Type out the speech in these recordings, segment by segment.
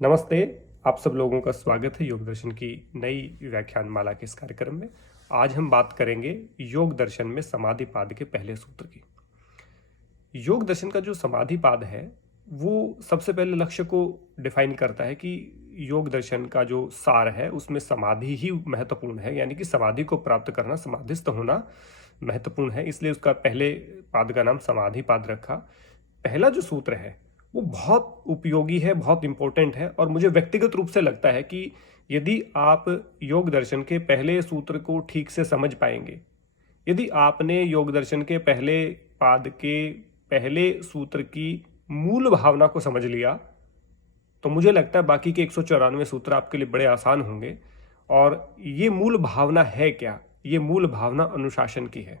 नमस्ते। आप सब लोगों का स्वागत है योग दर्शन की नई व्याख्यान माला के इस कार्यक्रम में। आज हम बात करेंगे योग दर्शन में समाधि पाद के पहले सूत्र की। योग दर्शन का जो समाधि पाद है वो सबसे पहले लक्ष्य को डिफाइन करता है कि योग दर्शन का जो सार है उसमें समाधि ही महत्वपूर्ण है, यानी कि समाधि को प्राप्त करना, समाधिस्थ होना महत्वपूर्ण है। इसलिए उसका पहले पाद का नाम समाधि पाद रखा। पहला जो सूत्र है वो बहुत उपयोगी है, बहुत इंपॉर्टेंट है, और मुझे व्यक्तिगत रूप से लगता है कि यदि आप योग दर्शन के पहले सूत्र को ठीक से समझ पाएंगे, यदि आपने योग दर्शन के पहले पाद के पहले सूत्र की मूल भावना को समझ लिया, तो मुझे लगता है बाकी के 194 सूत्र आपके लिए बड़े आसान होंगे। और ये मूल भावना है क्या? ये मूल भावना अनुशासन की है।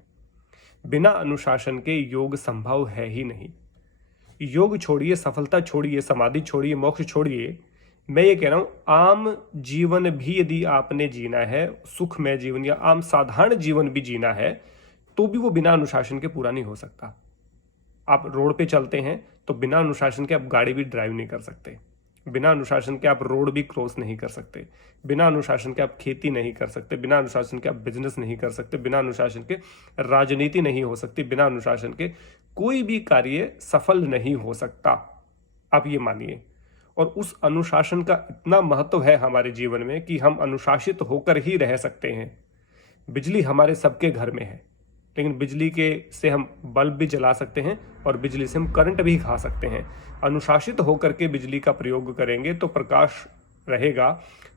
बिना अनुशासन के योग संभव है ही नहीं। योग छोड़िए, सफलता छोड़िए, समाधि छोड़िए, मोक्ष छोड़िए, मैं ये कह रहा हूं आम जीवन भी यदि आपने जीना है, सुखमय जीवन या आम साधारण जीवन भी जीना है, तो भी वो बिना अनुशासन के पूरा नहीं हो सकता। आप रोड पे चलते हैं तो बिना अनुशासन के आप गाड़ी भी ड्राइव नहीं कर सकते, बिना अनुशासन के आप रोड भी क्रॉस नहीं कर सकते, बिना अनुशासन के आप खेती नहीं कर सकते, बिना अनुशासन के आप बिजनेस नहीं कर सकते, बिना अनुशासन के राजनीति नहीं हो सकती, बिना अनुशासन के कोई भी कार्य सफल नहीं हो सकता। आप ये मानिए। और उस अनुशासन का इतना महत्व है हमारे जीवन में कि हम अनुशासित होकर ही रह सकते हैं। बिजली हमारे सबके घर में है, लेकिन बिजली के से हम बल्ब भी जला सकते हैं और बिजली से हम करंट भी खा सकते हैं। अनुशासित होकर के बिजली का प्रयोग करेंगे तो प्रकाश रहेगा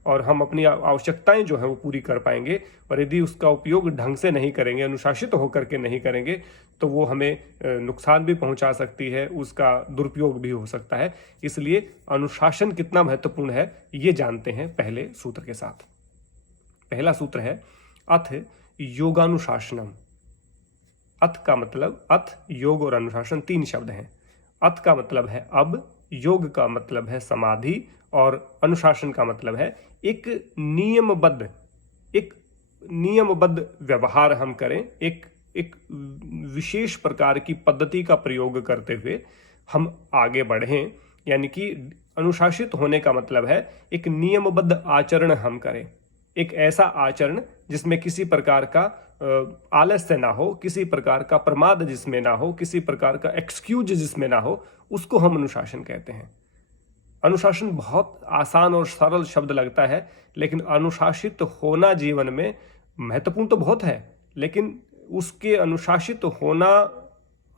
और हम अपनी आवश्यकताएं जो हैं वो पूरी कर पाएंगे। और यदि उसका उपयोग ढंग से नहीं करेंगे, अनुशासित होकर के नहीं करेंगे, तो वो हमें नुकसान भी पहुंचा सकती है, उसका दुरुपयोग भी हो सकता है। इसलिए अनुशासन कितना महत्वपूर्ण है ये जानते हैं पहले सूत्र के साथ। पहला सूत्र है अथ योगानुशासनम। अथ का मतलब, अथ योग और अनुशासन तीन शब्द हैं। अथ का मतलब है अब, योग का मतलब है समाधि, और अनुशासन का मतलब है एक नियमबद्ध, एक नियमबद्ध व्यवहार हम करें, एक एक विशेष प्रकार की पद्धति का प्रयोग करते हुए हम आगे बढ़ें। यानी कि अनुशासित होने का मतलब है एक नियमबद्ध आचरण हम करें, एक ऐसा आचरण जिसमें किसी प्रकार का आलस्य ना हो, किसी प्रकार का प्रमाद जिसमें ना हो, किसी प्रकार का एक्सक्यूज जिसमें ना हो, उसको हम अनुशासन कहते हैं। अनुशासन बहुत आसान और सरल शब्द लगता है, लेकिन अनुशासित होना जीवन में महत्वपूर्ण तो बहुत है, लेकिन उसके अनुशासित होना,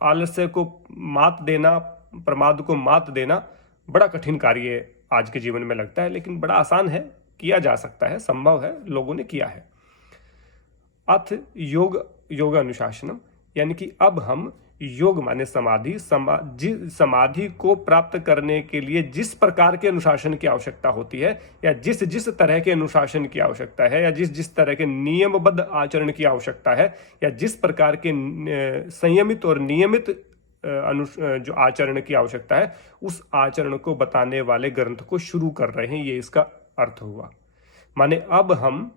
आलस्य को मात देना, प्रमाद को मात देना बड़ा कठिन कार्य आज के जीवन में लगता है, लेकिन बड़ा आसान है, किया जा सकता है, संभव है, लोगों ने किया है। अथ योग योग अनुशासनम, यानी कि अब हम योग माने समाधि, समाधि को प्राप्त करने के लिए जिस प्रकार के अनुशासन की आवश्यकता होती है, या जिस जिस तरह के अनुशासन की आवश्यकता है, या जिस जिस तरह के नियमबद्ध आचरण की आवश्यकता है, या जिस प्रकार के संयमित और नियमित जो आचरण की आवश्यकता है, उस आचरण को बताने वाले ग्रंथ को शुरू कर रहे हैं। ये इसका अर्थ हुआ। माने अब हम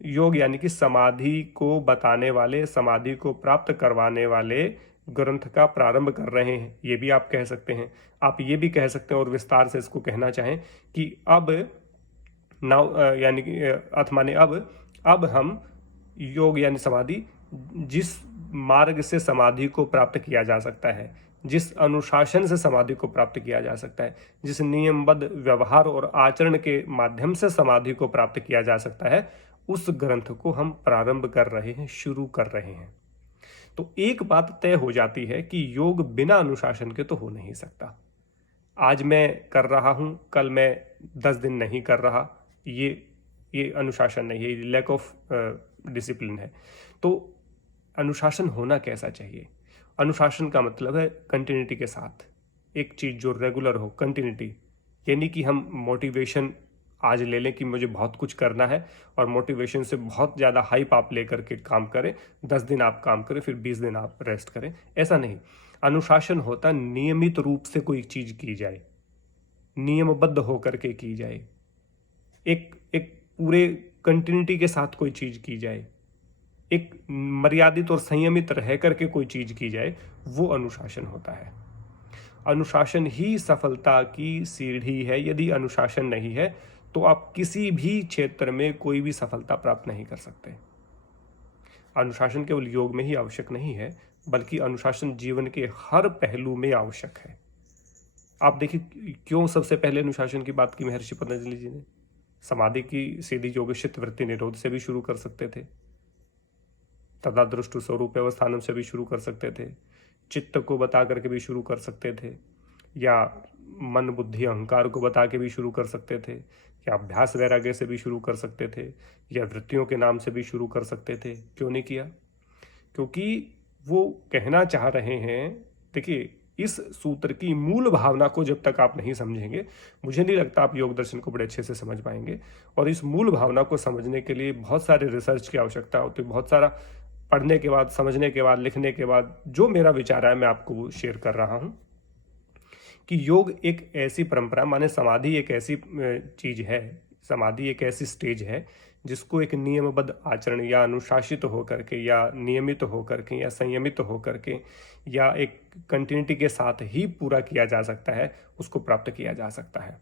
योग यानी कि समाधि को बताने वाले, समाधि को प्राप्त करवाने वाले ग्रंथ का प्रारंभ कर रहे हैं, ये भी आप कह सकते हैं। आप ये भी कह सकते हैं और विस्तार से इसको कहना चाहें कि अब नाउ यानी कि अर्थ माने अब हम योग यानी समाधि, जिस मार्ग से समाधि को प्राप्त किया जा सकता है, जिस अनुशासन से समाधि को प्राप्त किया जा सकता है, जिस नियमबद्ध व्यवहार और आचरण के माध्यम से समाधि को प्राप्त किया जा सकता है, उस ग्रंथ को हम प्रारंभ कर रहे हैं, शुरू कर रहे हैं। तो एक बात तय हो जाती है कि योग बिना अनुशासन के तो हो नहीं सकता। आज मैं कर रहा हूं, कल मैं 10 दिन नहीं कर रहा, ये अनुशासन नहीं है, ये लैक ऑफ डिसिप्लिन है। तो अनुशासन होना कैसा चाहिए? अनुशासन का मतलब है कंटिन्यूटी के साथ, एक चीज जो रेगुलर हो, कंटिन्यूटी। यानी कि हम मोटिवेशन आज ले लें कि मुझे बहुत कुछ करना है, और मोटिवेशन से बहुत ज़्यादा हाइप आप लेकर के काम करें, 10 दिन आप काम करें, फिर 20 दिन आप रेस्ट करें, ऐसा नहीं। अनुशासन होता नियमित रूप से कोई चीज की जाए, नियमबद्ध होकर के की जाए, एक एक पूरे कंटिन्यूटी के साथ कोई चीज की जाए, एक मर्यादित और संयमित रह करके कोई चीज की जाए, वो अनुशासन होता है। अनुशासन ही सफलता की सीढ़ी है। यदि अनुशासन नहीं है तो आप किसी भी क्षेत्र में कोई भी सफलता प्राप्त नहीं कर सकते। अनुशासन केवल योग में ही आवश्यक नहीं है, बल्कि अनुशासन जीवन के हर पहलू में आवश्यक है। आप देखिए क्यों सबसे पहले अनुशासन की बात की महर्षि पतंजलि जी ने। समाधि की सीधी योगशित वृत्ति निरोध से भी शुरू कर सकते थे, तदा दृष्टु स्वरूप अवस्थानम से भी शुरू कर सकते थे, चित्त को बता करके भी शुरू कर सकते थे, या मन बुद्धि अहंकार को बता के भी शुरू कर सकते थे, या अभ्यास वैराग्य से भी शुरू कर सकते थे, या वृत्तियों के नाम से भी शुरू कर सकते थे। क्यों नहीं किया? क्योंकि वो कहना चाह रहे हैं, देखिए इस सूत्र की मूल भावना को जब तक आप नहीं समझेंगे, मुझे नहीं लगता आप योग दर्शन को बड़े अच्छे से समझ पाएंगे। और इस मूल भावना को समझने के लिए बहुत सारे रिसर्च की आवश्यकता होती है, बहुत सारा पढ़ने के बाद, समझने के बाद, लिखने के बाद जो मेरा विचार है मैं आपको वो शेयर कर रहा हूँ कि योग एक ऐसी परंपरा, माने समाधि एक ऐसी चीज है, समाधि एक ऐसी स्टेज है जिसको एक नियमबद्ध आचरण या अनुशासित होकर के या नियमित होकर के या संयमित होकर के या एक कंटिन्यूटी के साथ ही पूरा किया जा सकता है, उसको प्राप्त किया जा सकता है।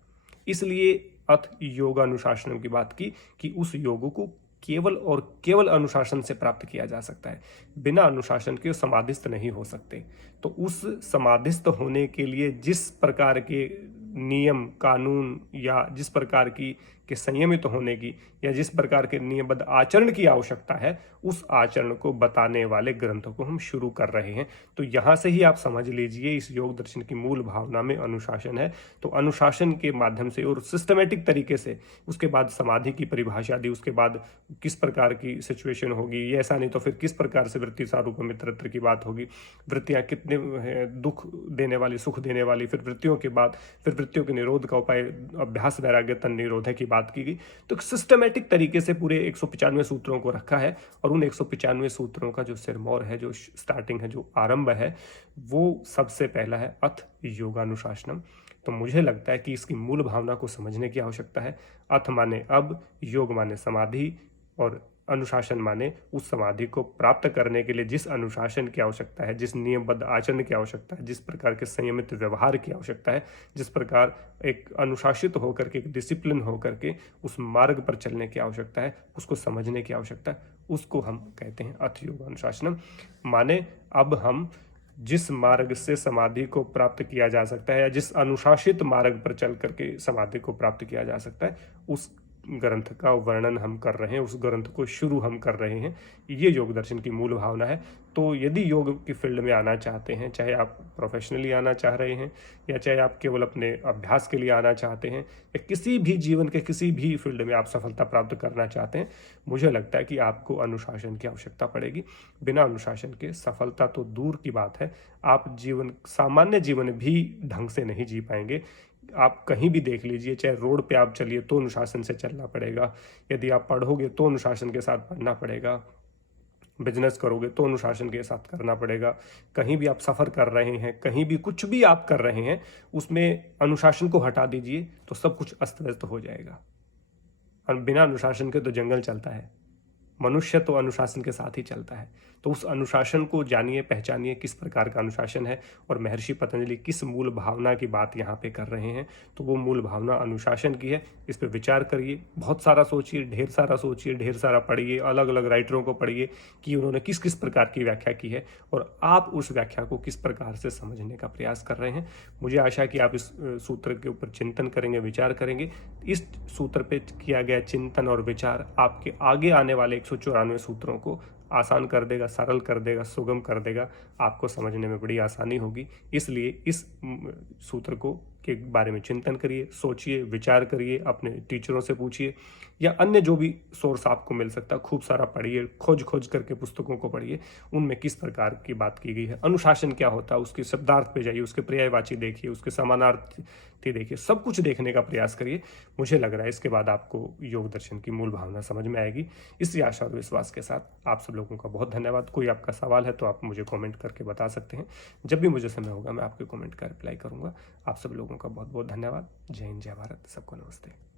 इसलिए अथ योग अनुशासन की बात की कि उस योग को केवल और केवल अनुशासन से प्राप्त किया जा सकता है। बिना अनुशासन के समाधिस्थ नहीं हो सकते। तो उस समाधिस्थ होने के लिए जिस प्रकार के नियम कानून या जिस प्रकार की के संयमित होने की या जिस प्रकार के नियमबद्ध आचरण की आवश्यकता है, उस आचरण को बताने वाले ग्रंथों को हम शुरू कर रहे हैं। तो यहाँ से ही आप समझ लीजिए इस योग दर्शन की मूल भावना में अनुशासन है। तो अनुशासन के माध्यम से और सिस्टमेटिक तरीके से उसके बाद समाधि की परिभाषा दी, उसके बाद किस प्रकार की सिचुएशन होगी, ये ऐसा नहीं तो फिर किस प्रकार से वृत्ति सारूप मित्रत्व की बात होगी, वृत्तियाँ कितने दुख देने वाली, सुख देने वाली, फिर वृत्तियों के बाद फिर वृत्तियों के निरोध का उपाय अभ्यास वैराग्य तन निरोध की बात की गई। तो सिस्टमेटिक तरीके से पूरे 195 सूत्रों को रखा है और उन 195 सूत्रों का जो सिरमौर है, जो स्टार्टिंग है, जो आरंभ है, वो सबसे पहला है अथ योगानुशासनम। तो मुझे लगता है कि इसकी मूल भावना को समझने की आवश्यकता है। अथ माने अब, योग माने समाधि, और अनुशासन माने उस समाधि को प्राप्त करने के लिए जिस अनुशासन की आवश्यकता है, जिस नियमबद्ध आचरण की आवश्यकता है, जिस प्रकार के संयमित व्यवहार की आवश्यकता है, जिस प्रकार एक अनुशासित होकर के, एक डिसिप्लिन होकर के उस मार्ग पर चलने की आवश्यकता है, उसको समझने की आवश्यकता है, उसको हम कहते हैं अथ योग अनुशासनम। माने अब हम जिस मार्ग से समाधि को प्राप्त किया जा सकता है या जिस अनुशासित मार्ग पर चल करके समाधि को प्राप्त किया जा सकता है, उस ग्रंथ का वर्णन हम कर रहे हैं, उस ग्रंथ को शुरू हम कर रहे हैं। ये योग दर्शन की मूल भावना है। तो यदि योग की फील्ड में आना चाहते हैं, चाहे आप प्रोफेशनली आना चाह रहे हैं या चाहे आप केवल अपने अभ्यास के लिए आना चाहते हैं या किसी भी जीवन के किसी भी फील्ड में आप सफलता प्राप्त करना चाहते हैं, मुझे लगता है कि आपको अनुशासन की आवश्यकता पड़ेगी। बिना अनुशासन के सफलता तो दूर की बात है, आप सामान्य जीवन भी ढंग से नहीं जी पाएंगे। आप कहीं भी देख लीजिए, चाहे रोड पे आप चलिए तो अनुशासन से चलना पड़ेगा, यदि आप पढ़ोगे तो अनुशासन के साथ पढ़ना पड़ेगा, बिजनेस करोगे तो अनुशासन के साथ करना पड़ेगा, कहीं भी आप सफ़र कर रहे हैं, कहीं भी कुछ भी आप कर रहे हैं, उसमें अनुशासन को हटा दीजिए तो सब कुछ अस्त व्यस्त हो जाएगा। और बिना अनुशासन के तो जंगल चलता है, मनुष्य तो अनुशासन के साथ ही चलता है। तो उस अनुशासन को जानिए, पहचानिए किस प्रकार का अनुशासन है और महर्षि पतंजलि किस मूल भावना की बात यहाँ पे कर रहे हैं। तो वो मूल भावना अनुशासन की है। इस पे विचार करिए, बहुत सारा सोचिए, ढेर सारा सोचिए, ढेर सारा पढ़िए, अलग अलग राइटरों को पढ़िए कि उन्होंने किस किस प्रकार की व्याख्या की है और आप उस व्याख्या को किस प्रकार से समझने का प्रयास कर रहे हैं। मुझे आशा है कि आप इस सूत्र के ऊपर चिंतन करेंगे, विचार करेंगे। इस सूत्र पे किया गया चिंतन और विचार आपके आगे आने वाले 194 सूत्रों को आसान कर देगा, सरल कर देगा, सुगम कर देगा, आपको समझने में बड़ी आसानी होगी। इसलिए इस सूत्र को के बारे में चिंतन करिए, सोचिए, विचार करिए, अपने टीचरों से पूछिए या अन्य जो भी सोर्स आपको मिल सकता है, खूब सारा पढ़िए, खोज खोज करके पुस्तकों को पढ़िए, उनमें किस प्रकार की बात की गई है, अनुशासन क्या होता है, उसके शब्दार्थ पे जाइए, उसके पर्यायवाची देखिए, उसके समानार्थी देखिए, सब कुछ देखने का प्रयास करिए। मुझे लग रहा है इसके बाद आपको योग दर्शन की मूल भावना समझ में आएगी। इसी आशा और विश्वास के साथ आप सब लोगों का बहुत धन्यवाद। कोई आपका सवाल है तो आप मुझे कमेंट करके बता सकते हैं। जब भी मुझे समय होगा मैं आपके कमेंट का रिप्लाई करूंगा। आप सब लोगों का बहुत बहुत धन्यवाद। जय हिंद, जय भारत, सबको नमस्ते।